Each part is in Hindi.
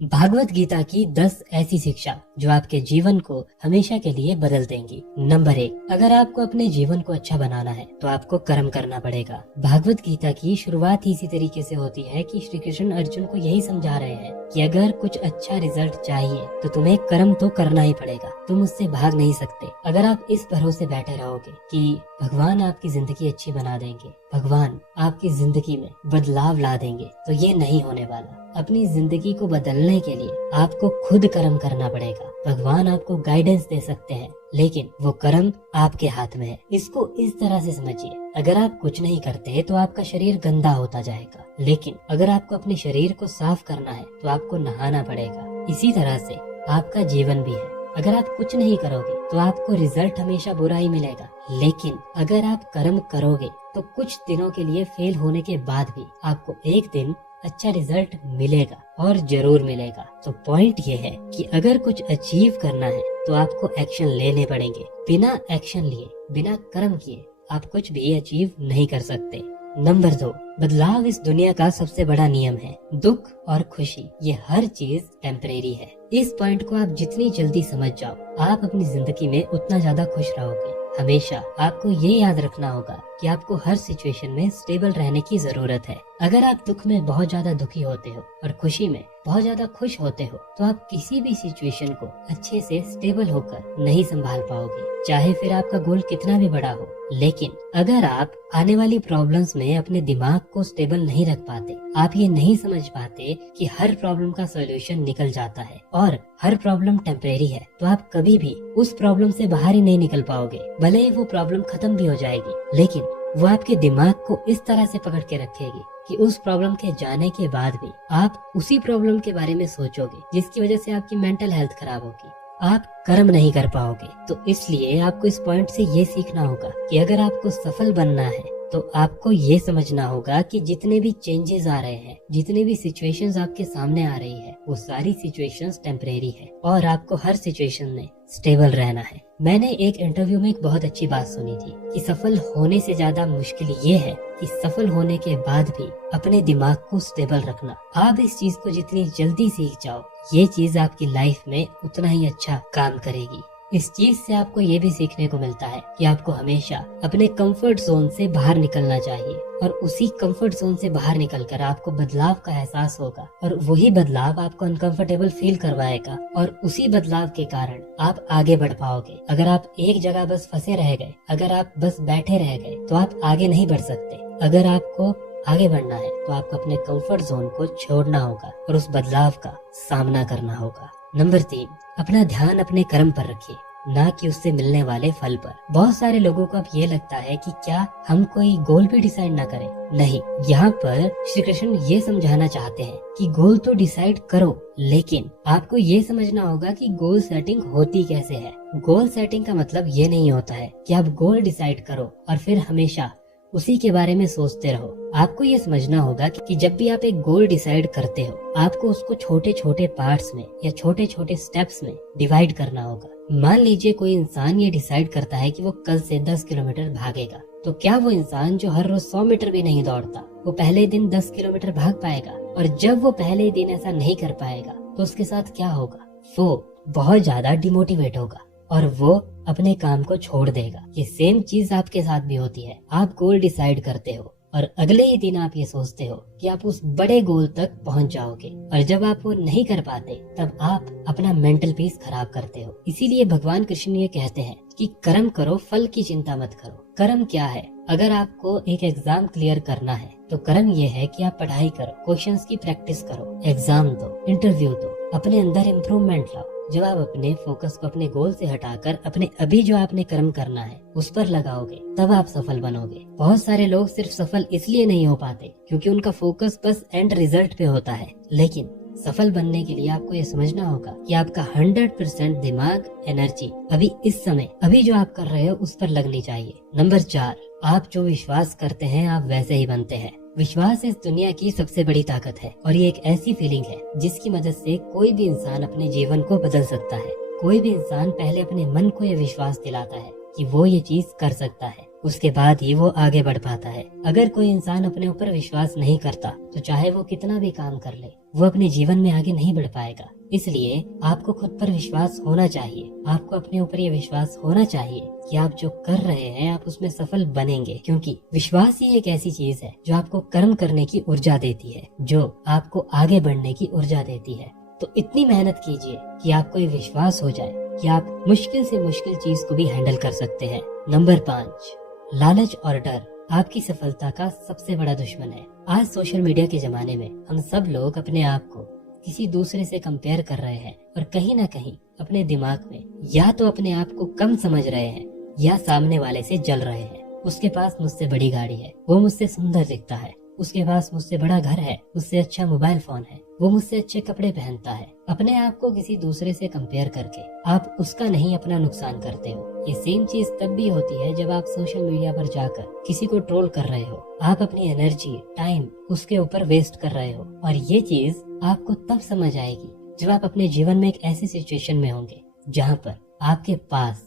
भागवत गीता की 10 ऐसी शिक्षा जो आपके जीवन को हमेशा के लिए बदल देंगी। नंबर 1, अगर आपको अपने जीवन को अच्छा बनाना है तो आपको कर्म करना पड़ेगा। भागवत गीता की शुरुआत ही इसी तरीके से होती है कि श्री कृष्ण अर्जुन को यही समझा रहे हैं कि अगर कुछ अच्छा रिजल्ट चाहिए तो तुम्हें कर्म तो करना ही पड़ेगा, तुम उससे भाग नहीं सकते। अगर आप इस भरोसे बैठे रहोगे कि भगवान आपकी जिंदगी अच्छी बना देंगे, भगवान आपकी जिंदगी में बदलाव ला देंगे, तो ये नहीं होने वाला। अपनी जिंदगी को बदलने के लिए आपको खुद कर्म करना पड़ेगा। भगवान आपको गाइडेंस दे सकते हैं, लेकिन वो कर्म आपके हाथ में है। इसको इस तरह से समझिए, अगर आप कुछ नहीं करते तो आपका शरीर गंदा होता जाएगा, लेकिन अगर आपको अपने शरीर को साफ करना है तो आपको नहाना पड़ेगा। इसी तरह से आपका जीवन भी है। अगर आप कुछ नहीं करोगे तो आपको रिजल्ट हमेशा बुरा ही मिलेगा, लेकिन अगर आप कर्म करोगे तो कुछ दिनों के लिए फेल होने के बाद भी आपको एक दिन अच्छा रिजल्ट मिलेगा, और जरूर मिलेगा। तो पॉइंट ये है कि अगर कुछ अचीव करना है तो आपको एक्शन लेने पड़ेंगे। बिना एक्शन लिए, बिना कर्म किए आप कुछ भी अचीव नहीं कर सकते। नंबर 2, बदलाव इस दुनिया का सबसे बड़ा नियम है। दुख और खुशी, ये हर चीज टेम्परेरी है। इस पॉइंट को आप जितनी जल्दी समझ जाओ, आप अपनी जिंदगी में उतना ज्यादा खुश रहोगे। हमेशा आपको ये याद रखना होगा कि आपको हर सिचुएशन में स्टेबल रहने की जरूरत है। अगर आप दुख में बहुत ज्यादा दुखी होते हो और खुशी में बहुत ज्यादा खुश होते हो तो आप किसी भी सिचुएशन को अच्छे से स्टेबल होकर नहीं संभाल पाओगे, चाहे फिर आपका गोल कितना भी बड़ा हो। लेकिन अगर आप आने वाली प्रॉब्लम्स में अपने दिमाग को स्टेबल नहीं रख पाते, आप ये नहीं समझ पाते कि हर प्रॉब्लम का सॉल्यूशन निकल जाता है और हर प्रॉब्लम टेम्परेरी है, तो आप कभी भी उस प्रॉब्लम से बाहर ही नहीं निकल पाओगे। भले ही वो प्रॉब्लम खत्म भी हो जाएगी, लेकिन वो आपके दिमाग को इस तरह से पकड़ के रखेगी कि उस प्रॉब्लम के जाने के बाद भी आप उसी प्रॉब्लम के बारे में सोचोगे, जिसकी वजह से आपकी मेंटल हेल्थ खराब होगी। आप कर्म नहीं कर पाओगे। तो इसलिए आपको इस पॉइंट से ये सीखना होगा कि अगर आपको सफल बनना है तो आपको ये समझना होगा कि जितने भी चेंजेस आ रहे हैं, जितने भी सिचुएशंस आपके सामने आ रही है, वो सारी सिचुएशंस टेम्परेरी है और आपको हर सिचुएशन में स्टेबल रहना है। मैंने एक इंटरव्यू में एक बहुत अच्छी बात सुनी थी कि सफल होने से ज्यादा मुश्किल ये है कि सफल होने के बाद भी अपने दिमाग को स्टेबल रखना। आप इस चीज को जितनी जल्दी सीख जाओ, ये चीज आपकी लाइफ में उतना ही अच्छा काम करेगी। इस चीज से आपको ये भी सीखने को मिलता है कि आपको हमेशा अपने कंफर्ट जोन से बाहर निकलना चाहिए, और उसी कंफर्ट जोन से बाहर निकलकर आपको बदलाव का एहसास होगा, और वही बदलाव आपको अनकंफर्टेबल फील करवाएगा, और उसी बदलाव के कारण आप आगे बढ़ पाओगे। अगर आप एक जगह बस फंसे रह गए, अगर आप बस बैठे रह गए, तो आप आगे नहीं बढ़ सकते। अगर आपको आगे बढ़ना है तो आपको अपने कंफर्ट जोन को छोड़ना होगा और उस बदलाव का सामना करना होगा। नंबर 3, अपना ध्यान अपने कर्म पर रखिए, ना कि उससे मिलने वाले फल पर। बहुत सारे लोगों को अब ये लगता है कि क्या हम कोई गोल भी डिसाइड ना करें। नहीं, यहाँ पर श्री कृष्ण ये समझाना चाहते हैं कि गोल तो डिसाइड करो, लेकिन आपको ये समझना होगा कि गोल सेटिंग होती कैसे है। गोल सेटिंग का मतलब ये नहीं होता है कि आप गोल डिसाइड करो और फिर हमेशा उसी के बारे में सोचते रहो। आपको ये समझना होगा कि जब भी आप एक गोल डिसाइड करते हो, आपको उसको छोटे छोटे पार्ट्स में या छोटे छोटे स्टेप्स में डिवाइड करना होगा। मान लीजिए कोई इंसान ये डिसाइड करता है कि वो कल से 10 किलोमीटर भागेगा, तो क्या वो इंसान जो हर रोज 100 मीटर भी नहीं दौड़ता, वो पहले दिन 10 किलोमीटर भाग पाएगा? और जब वो पहले दिन ऐसा नहीं कर पाएगा तो उसके साथ क्या होगा? वो बहुत ज्यादा डिमोटिवेट होगा और वो अपने काम को छोड़ देगा। ये सेम चीज आपके साथ भी होती है। आप गोल डिसाइड करते हो और अगले ही दिन आप ये सोचते हो कि आप उस बड़े गोल तक पहुंच जाओगे, और जब आप वो नहीं कर पाते तब आप अपना मेंटल पीस खराब करते हो। इसीलिए भगवान कृष्ण ये कहते हैं कि कर्म करो, फल की चिंता मत करो। कर्म क्या है? अगर आपको एक एग्जाम क्लियर करना है तो कर्म ये है कि आप पढ़ाई करो, क्वेश्चंस की प्रैक्टिस करो, एग्जाम दो, इंटरव्यू दो, अपने अंदर इम्प्रूवमेंट लाओ। जब आप अपने फोकस को अपने गोल से हटाकर अपने अभी जो आपने कर्म करना है उस पर लगाओगे, तब आप सफल बनोगे। बहुत सारे लोग सिर्फ सफल इसलिए नहीं हो पाते क्योंकि उनका फोकस बस एंड रिजल्ट पे होता है, लेकिन सफल बनने के लिए आपको ये समझना होगा कि आपका 100% दिमाग, एनर्जी अभी इस समय, अभी जो आप कर रहे हो उस पर लगनी चाहिए। नंबर 4, आप जो विश्वास करते हैं आप वैसे ही बनते हैं। विश्वास इस दुनिया की सबसे बड़ी ताकत है, और ये एक ऐसी फीलिंग है जिसकी मदद से कोई भी इंसान अपने जीवन को बदल सकता है। कोई भी इंसान पहले अपने मन को यह विश्वास दिलाता है कि वो ये चीज कर सकता है, उसके बाद ही वो आगे बढ़ पाता है। अगर कोई इंसान अपने ऊपर विश्वास नहीं करता तो चाहे वो कितना भी काम कर ले, वो अपने जीवन में आगे नहीं बढ़ पाएगा। इसलिए आपको खुद पर विश्वास होना चाहिए। आपको अपने ऊपर ये विश्वास होना चाहिए कि आप जो कर रहे हैं आप उसमें सफल बनेंगे, क्योंकि विश्वास ही एक ऐसी चीज है जो आपको कर्म करने की ऊर्जा देती है, जो आपको आगे बढ़ने की ऊर्जा देती है। तो इतनी मेहनत कीजिए कि आपको ये विश्वास हो जाए कि आप मुश्किल से मुश्किल चीज को भी हैंडल कर सकते हैं। नंबर 5, लालच और डर आपकी सफलता का सबसे बड़ा दुश्मन है। आज सोशल मीडिया के जमाने में हम सब लोग अपने आप को किसी दूसरे से कंपेयर कर रहे हैं और कहीं ना कहीं अपने दिमाग में या तो अपने आप को कम समझ रहे हैं या सामने वाले से जल रहे हैं। उसके पास मुझसे बड़ी गाड़ी है, वो मुझसे सुंदर दिखता है, उसके पास मुझसे बड़ा घर है, उससे अच्छा मोबाइल फोन है, वो मुझसे अच्छे कपड़े पहनता है। अपने आप को किसी दूसरे से कंपेयर करके आप उसका नहीं अपना नुकसान करते हो। ये सेम चीज तब भी होती है जब आप सोशल मीडिया पर जाकर किसी को ट्रोल कर रहे हो। आप अपनी एनर्जी, टाइम उसके ऊपर वेस्ट कर रहे हो और ये चीज आपको तब समझ आएगी जब आप अपने जीवन में एक ऐसी सिचुएशन में होंगे जहाँ पर आपके पास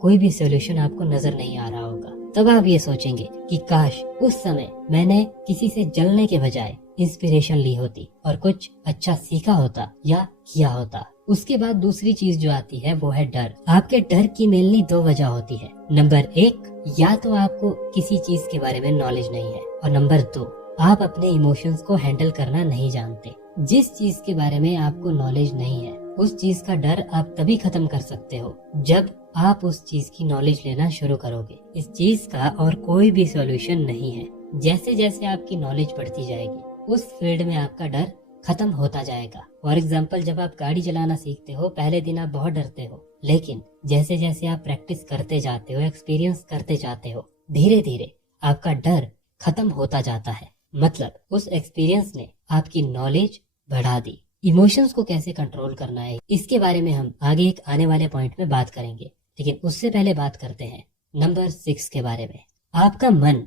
कोई भी सोल्यूशन आपको नजर नहीं आ रहा होगा। तब आप ये सोचेंगे कि काश उस समय मैंने किसी से जलने के बजाय इंस्पिरेशन ली होती और कुछ अच्छा सीखा होता या किया होता। उसके बाद दूसरी चीज जो आती है वो है डर। आपके डर की मेनली 2 वजह होती है। नंबर 1, या तो आपको किसी चीज के बारे में नॉलेज नहीं है, और नंबर 2, आप अपने इमोशंस को हैंडल करना नहीं जानते। जिस चीज के बारे में आपको नॉलेज नहीं है उस चीज का डर आप तभी खत्म कर सकते हो जब आप उस चीज की नॉलेज लेना शुरू करोगे। इस चीज का और कोई भी सॉल्यूशन नहीं है। जैसे जैसे आपकी नॉलेज बढ़ती जाएगी उस फील्ड में आपका डर खत्म होता जाएगा। फॉर एग्जाम्पल, जब आप गाड़ी चलाना सीखते हो पहले दिन आप बहुत डरते हो, लेकिन जैसे जैसे आप प्रैक्टिस करते जाते हो, एक्सपीरियंस करते जाते हो, धीरे धीरे आपका डर खत्म होता जाता है। मतलब उस एक्सपीरियंस ने आपकी नॉलेज बढ़ा दी। इमोशंस को कैसे कंट्रोल करना है इसके बारे में हम आगे एक आने वाले पॉइंट में बात करेंगे, लेकिन उससे पहले बात करते हैं नंबर 6 के बारे में। आपका मन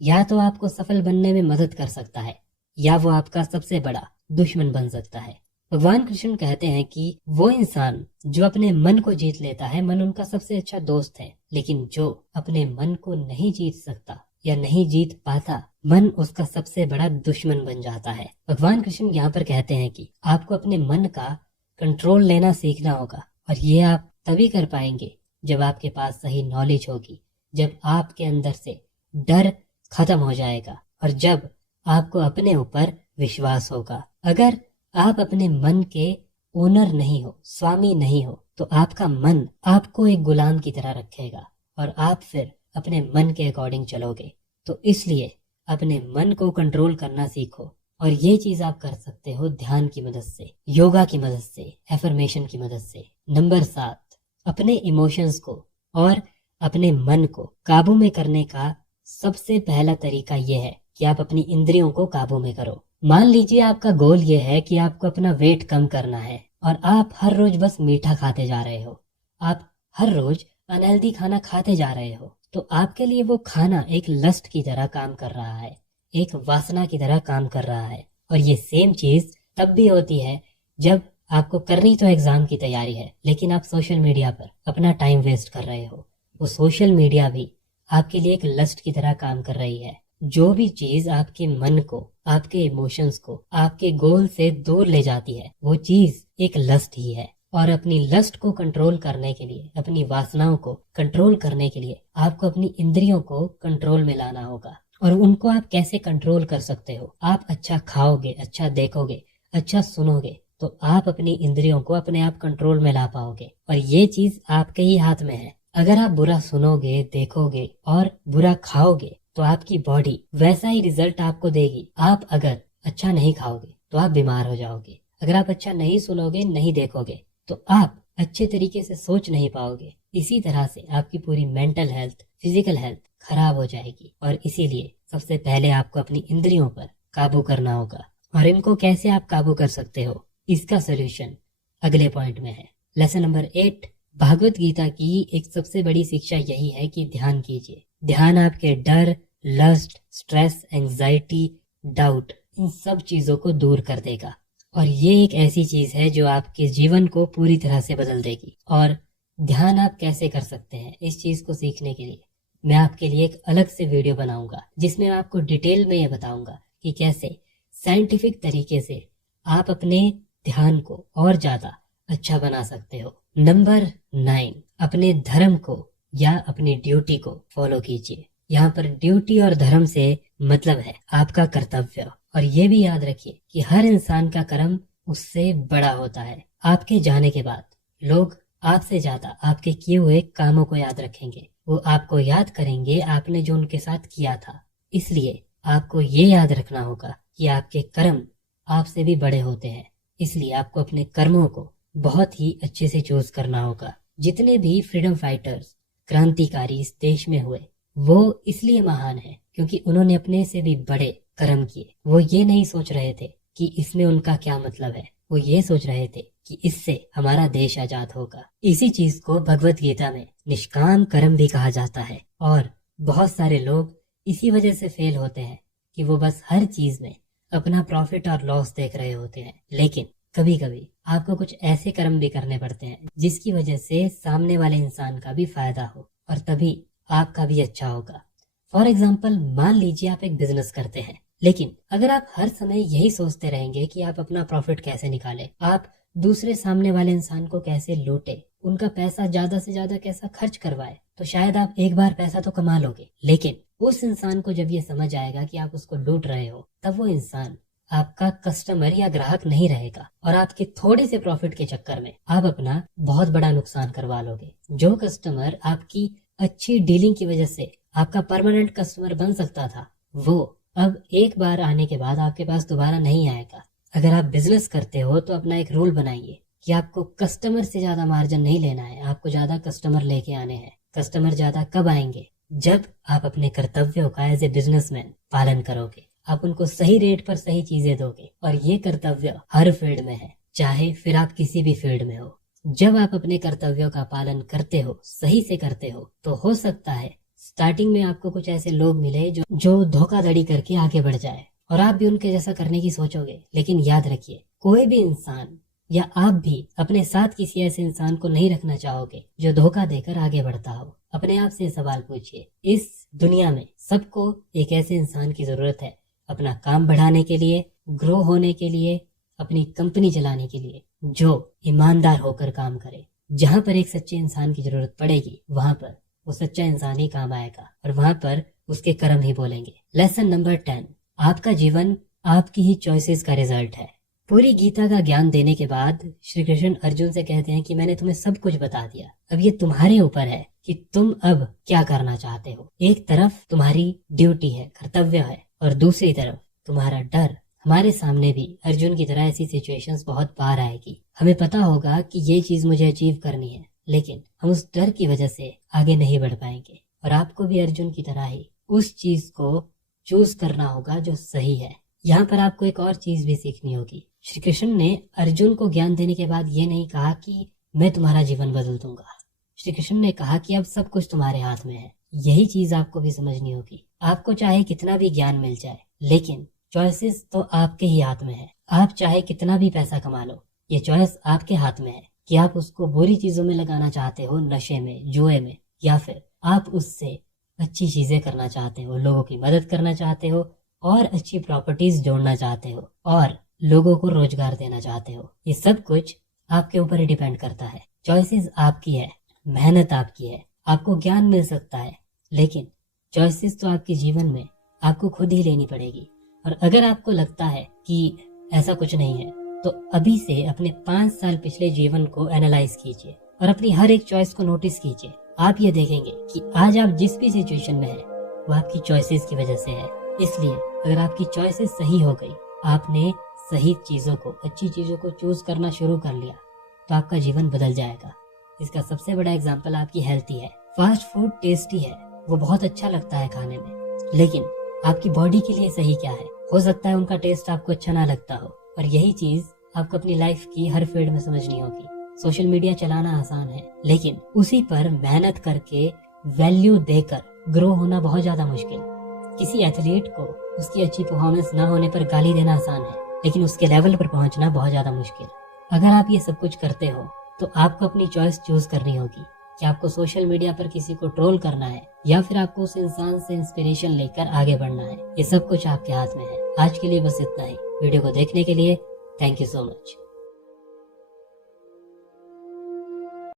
या तो आपको सफल बनने में मदद कर सकता है या वो आपका सबसे बड़ा दुश्मन बन सकता है। भगवान कृष्ण कहते हैं कि वो इंसान जो अपने मन को जीत लेता है, मन उनका सबसे अच्छा दोस्त है, लेकिन जो अपने मन को नहीं जीत सकता या नहीं जीत पाता, मन उसका सबसे बड़ा दुश्मन बन जाता है। भगवान कृष्ण यहाँ पर कहते हैं कि आपको अपने मन का कंट्रोल लेना सीखना होगा, और ये आप तभी कर पाएंगे जब आपके पास सही नॉलेज होगी, जब आपके अंदर से डर खत्म हो जाएगा और जब आपको अपने ऊपर विश्वास होगा। अगर आप अपने मन के ओनर नहीं हो, स्वामी नहीं हो, तो आपका मन आपको एक गुलाम की तरह रखेगा और आप फिर अपने मन के अकॉर्डिंग चलोगे। तो इसलिए अपने मन को कंट्रोल करना सीखो, और ये चीज आप कर सकते हो ध्यान की मदद से, योगा की मदद से, एफर्मेशन की मदद से। नंबर 7, अपने इमोशंस को और अपने मन को काबू में करने का सबसे पहला तरीका ये है कि आप अपनी इंद्रियों को काबू में करो। मान लीजिए आपका गोल ये है कि आपको अपना वेट कम करना है और आप हर रोज बस मीठा खाते जा रहे हो, आप हर रोज अनहेल्दी खाना खाते जा रहे हो, तो आपके लिए वो खाना एक लस्ट की तरह काम कर रहा है, एक वासना की तरह काम कर रहा है। और ये सेम चीज तब भी होती है जब आपको करनी तो एग्जाम की तैयारी है, लेकिन आप सोशल मीडिया पर अपना टाइम वेस्ट कर रहे हो। वो सोशल मीडिया भी आपके लिए एक लस्ट की तरह काम कर रही है। जो भी चीज आपके मन को, आपके इमोशंस को आपके गोल से दूर ले जाती है, वो चीज एक लस्ट ही है। और अपनी लस्ट को कंट्रोल करने के लिए, अपनी वासनाओं को कंट्रोल करने के लिए आपको अपनी इंद्रियों को कंट्रोल में लाना होगा। और उनको आप कैसे कंट्रोल कर सकते हो? आप अच्छा खाओगे, अच्छा देखोगे, अच्छा सुनोगे, तो आप अपनी इंद्रियों को अपने आप कंट्रोल में ला पाओगे। और ये चीज आपके ही हाथ में है। अगर आप बुरा सुनोगे, देखोगे और बुरा खाओगे तो आपकी बॉडी वैसा ही रिजल्ट आपको देगी। आप अगर अच्छा नहीं खाओगे तो आप बीमार हो जाओगे। अगर आप अच्छा नहीं सुनोगे, नहीं देखोगे, तो आप अच्छे तरीके से सोच नहीं पाओगे। इसी तरह से आपकी पूरी मेंटल हेल्थ, फिजिकल हेल्थ खराब हो जाएगी। और इसीलिए सबसे पहले आपको अपनी इंद्रियों पर काबू करना होगा। और इनको कैसे आप काबू कर सकते हो, इसका सोल्यूशन अगले पॉइंट में है। लेसन नंबर 8, भागवत गीता की एक सबसे बड़ी शिक्षा यही है कि ध्यान कीजिए। ध्यान आपके डर, लस्ट, स्ट्रेस, एंजाइटी, डाउट, इन सब चीजों को दूर कर देगा। और ये एक ऐसी चीज है जो आपके जीवन को पूरी तरह से बदल देगी। और ध्यान आप कैसे कर सकते हैं, इस चीज को सीखने के लिए मैं आपके लिए एक अलग से वीडियो बनाऊंगा जिसमें मैं आपको डिटेल में ये बताऊंगा कि कैसे साइंटिफिक तरीके से आप अपने ध्यान को और ज्यादा अच्छा बना सकते हो। नंबर 9, अपने धर्म को या अपनी ड्यूटी को फॉलो कीजिए। यहाँ पर ड्यूटी और धर्म से मतलब है आपका कर्तव्य, और ये भी याद रखिए कि हर इंसान का कर्म उससे बड़ा होता है। आपके जाने के बाद लोग आपसे ज्यादा आपके किए हुए कामों को याद रखेंगे, वो आपको याद करेंगे आपने जो उनके साथ किया था। इसलिए आपको ये याद रखना होगा कि आपके कर्म आपसे भी बड़े होते हैं, इसलिए आपको अपने कर्मों को बहुत ही अच्छे से चूज करना होगा। जितने भी फ्रीडम फाइटर्स, क्रांतिकारी इस देश में हुए, वो इसलिए महान है क्योंकि उन्होंने अपने से भी बड़े कर्म किए। वो ये नहीं सोच रहे थे कि इसमें उनका क्या मतलब है, वो ये सोच रहे थे कि इससे हमारा देश आजाद होगा। इसी चीज को भगवत गीता में निष्काम कर्म भी कहा जाता है। और बहुत सारे लोग इसी वजह से फेल होते हैं कि वो बस हर चीज में अपना प्रॉफिट और लॉस देख रहे होते हैं। लेकिन कभी कभी आपको कुछ ऐसे कर्म भी करने पड़ते हैं जिसकी वजह से सामने वाले इंसान का भी फायदा हो, और तभी आपका भी अच्छा होगा। फॉर एग्जाम्पल, मान लीजिए आप एक बिजनेस करते हैं, लेकिन अगर आप हर समय यही सोचते रहेंगे कि आप अपना प्रॉफिट कैसे निकालें, आप दूसरे सामने वाले इंसान को कैसे लूटे, उनका पैसा ज्यादा से ज्यादा कैसा खर्च करवाए, तो शायद आप एक बार पैसा तो कमा लोगे, लेकिन उस इंसान को जब ये समझ आएगा कि आप उसको लूट रहे हो, तब वो इंसान आपका कस्टमर या ग्राहक नहीं रहेगा, और आपके थोड़े से प्रॉफिट के चक्कर में आप अपना बहुत बड़ा नुकसान करवा लोगे। जो कस्टमर आपकी अच्छी डीलिंग की वजह से आपका परमानेंट कस्टमर बन सकता था, वो अब एक बार आने के बाद आपके पास दोबारा नहीं आएगा। अगर आप बिजनेस करते हो तो अपना एक रूल बनाइए कि आपको कस्टमर से ज्यादा मार्जिन नहीं लेना है, आपको ज्यादा कस्टमर लेके आने हैं। कस्टमर ज्यादा कब आएंगे? जब आप अपने कर्तव्यों का एज ए बिजनेसमैन पालन करोगे, आप उनको सही रेट पर सही चीजें दोगे। और ये कर्तव्य हर फील्ड में है, चाहे फिर आप किसी भी फील्ड में हो। जब आप अपने कर्तव्यों का पालन करते हो, सही से करते हो हो सकता है स्टार्टिंग में आपको कुछ ऐसे लोग मिले जो धोखाधड़ी करके आगे बढ़ जाए, और आप भी उनके जैसा करने की सोचोगे। लेकिन याद रखिए, कोई भी इंसान या आप भी अपने साथ किसी ऐसे इंसान को नहीं रखना चाहोगे जो धोखा देकर आगे बढ़ता हो। अपने आप से सवाल पूछिए, इस दुनिया में सबको एक ऐसे इंसान की जरूरत है अपना काम बढ़ाने के लिए, ग्रो होने के लिए, अपनी कंपनी चलाने के लिए, जो ईमानदार होकर काम करे। जहाँ पर एक सच्चे इंसान की जरूरत पड़ेगी, वहाँ पर वो सच्चा इंसान ही काम आएगा, और वहाँ पर उसके कर्म ही बोलेंगे। लेसन नंबर 10, आपका जीवन आपकी ही चॉइसेस का रिजल्ट है। पूरी गीता का ज्ञान देने के बाद श्री कृष्ण अर्जुन से कहते हैं कि मैंने तुम्हें सब कुछ बता दिया, अब ये तुम्हारे ऊपर है कि तुम अब क्या करना चाहते हो। एक तरफ तुम्हारी ड्यूटी है, कर्तव्य है, और दूसरी तरफ तुम्हारा डर। हमारे सामने भी अर्जुन की तरह ऐसी सिचुएशंस बहुत बार आएगी। हमें पता होगा कि ये चीज मुझे अचीव करनी है, लेकिन हम उस डर की वजह से आगे नहीं बढ़ पाएंगे। और आपको भी अर्जुन की तरह ही उस चीज को चूज करना होगा जो सही है। यहाँ पर आपको एक और चीज भी सीखनी होगी। श्री कृष्ण ने अर्जुन को ज्ञान देने के बाद ये नहीं कहा कि मैं तुम्हारा जीवन बदल दूंगा। श्री कृष्ण ने कहा कि अब सब कुछ तुम्हारे हाथ में है। यही चीज आपको भी समझनी होगी। आपको चाहे कितना भी ज्ञान मिल जाए, लेकिन चॉइसेस तो आपके ही हाथ में है। आप चाहे कितना भी पैसा कमा लो, ये चॉइस आपके हाथ में है कि आप उसको बुरी चीजों में लगाना चाहते हो, नशे में, जुए में, या फिर आप उससे अच्छी चीजें करना चाहते हो, लोगों की मदद करना चाहते हो, और अच्छी प्रॉपर्टीज जोड़ना चाहते हो, और लोगों को रोजगार देना चाहते हो। ये सब कुछ आपके ऊपर ही डिपेंड करता है। चॉइसेस आपकी है, मेहनत आपकी है। आपको ज्ञान मिल सकता है, लेकिन चॉइसेस तो आपके जीवन में आपको खुद ही लेनी पड़ेगी। और अगर आपको लगता है कि ऐसा कुछ नहीं है, तो अभी से अपने 5 साल पिछले जीवन को एनालाइज कीजिए और अपनी हर एक चॉइस को नोटिस कीजिए। आप ये देखेंगे कि आज आप जिस भी सिचुएशन में हैं, वो आपकी चॉइसेस की वजह से है। इसलिए अगर आपकी चॉइसेस सही हो गई, आपने सही चीजों को, अच्छी चीजों को चूज करना शुरू कर लिया, तो आपका जीवन बदल जाएगा। इसका सबसे बड़ा एग्जाम्पल आपकी हेल्थ ही है। फास्ट फूड टेस्टी है, वो बहुत अच्छा लगता है खाने में, लेकिन आपकी बॉडी के लिए सही क्या है? हो सकता है उनका टेस्ट आपको अच्छा ना लगता हो। और यही चीज आपको अपनी लाइफ की हर फील्ड में समझनी होगी। सोशल मीडिया चलाना आसान है, लेकिन उसी पर मेहनत करके, वैल्यू देकर ग्रो होना बहुत ज्यादा मुश्किल। किसी एथलीट को उसकी अच्छी परफॉर्मेंस ना होने पर गाली देना आसान है, लेकिन उसके लेवल पर पहुंचना बहुत ज्यादा मुश्किल। अगर आप ये सब कुछ करते हो, तो आपको अपनी चॉइस चूज करनी होगी कि आपको सोशल मीडिया पर किसी को ट्रोल करना है या फिर आपको उस इंसान से इंस्पिरेशन लेकर आगे बढ़ना है। ये सब कुछ आपके हाथ में है। आज के लिए बस इतना ही। वीडियो को देखने के लिए थैंक यू सो मच।